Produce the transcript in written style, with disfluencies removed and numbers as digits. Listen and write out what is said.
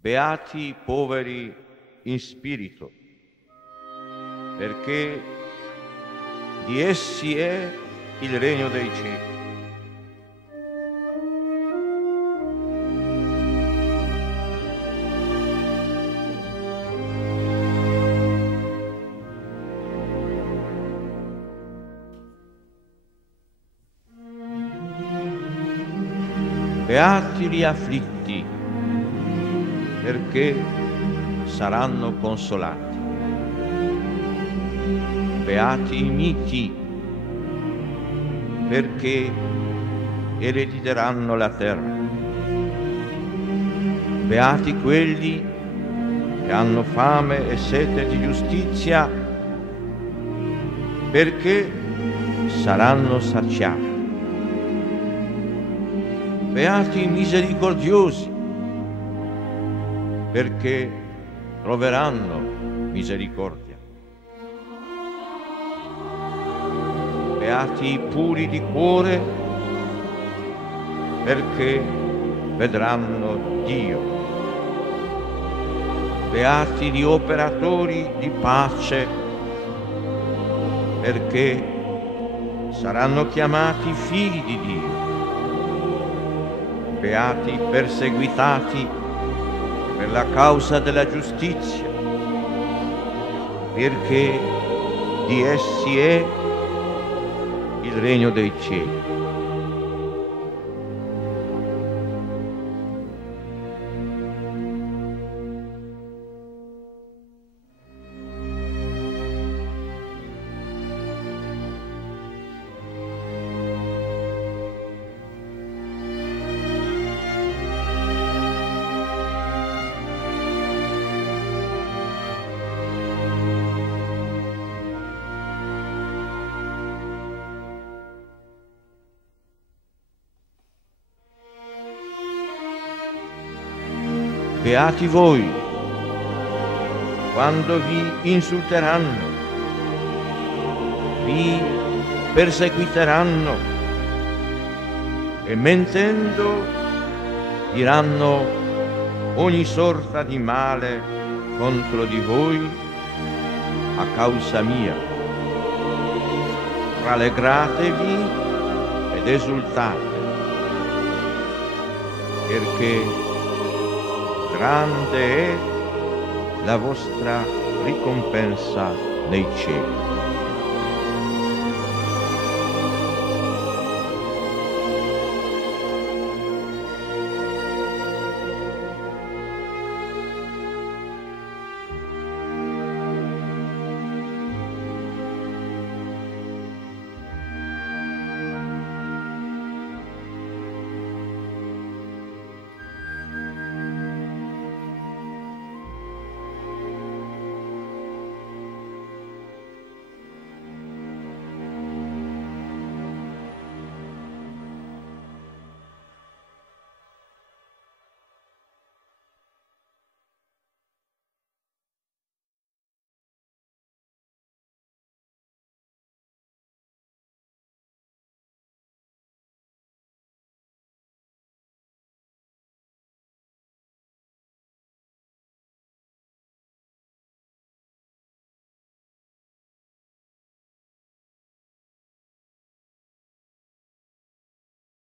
Beati i poveri in spirito, perché di essi è il regno dei cieli. Beati gli afflitti, perché saranno consolati. Beati i miti, perché erediteranno la terra. Beati quelli che hanno fame e sete di giustizia, perché saranno saziati. Beati i misericordiosi, perché troveranno misericordia. Beati i puri di cuore, perché vedranno Dio. Beati gli operatori di pace, perché saranno chiamati figli di Dio. Beati i perseguitati per la causa della giustizia, perché di essi è il regno dei cieli. Beati voi, quando vi insulteranno, vi perseguiteranno e mentendo diranno ogni sorta di male contro di voi a causa mia. Rallegratevi ed esultate, perché grande è la vostra ricompensa nei cieli.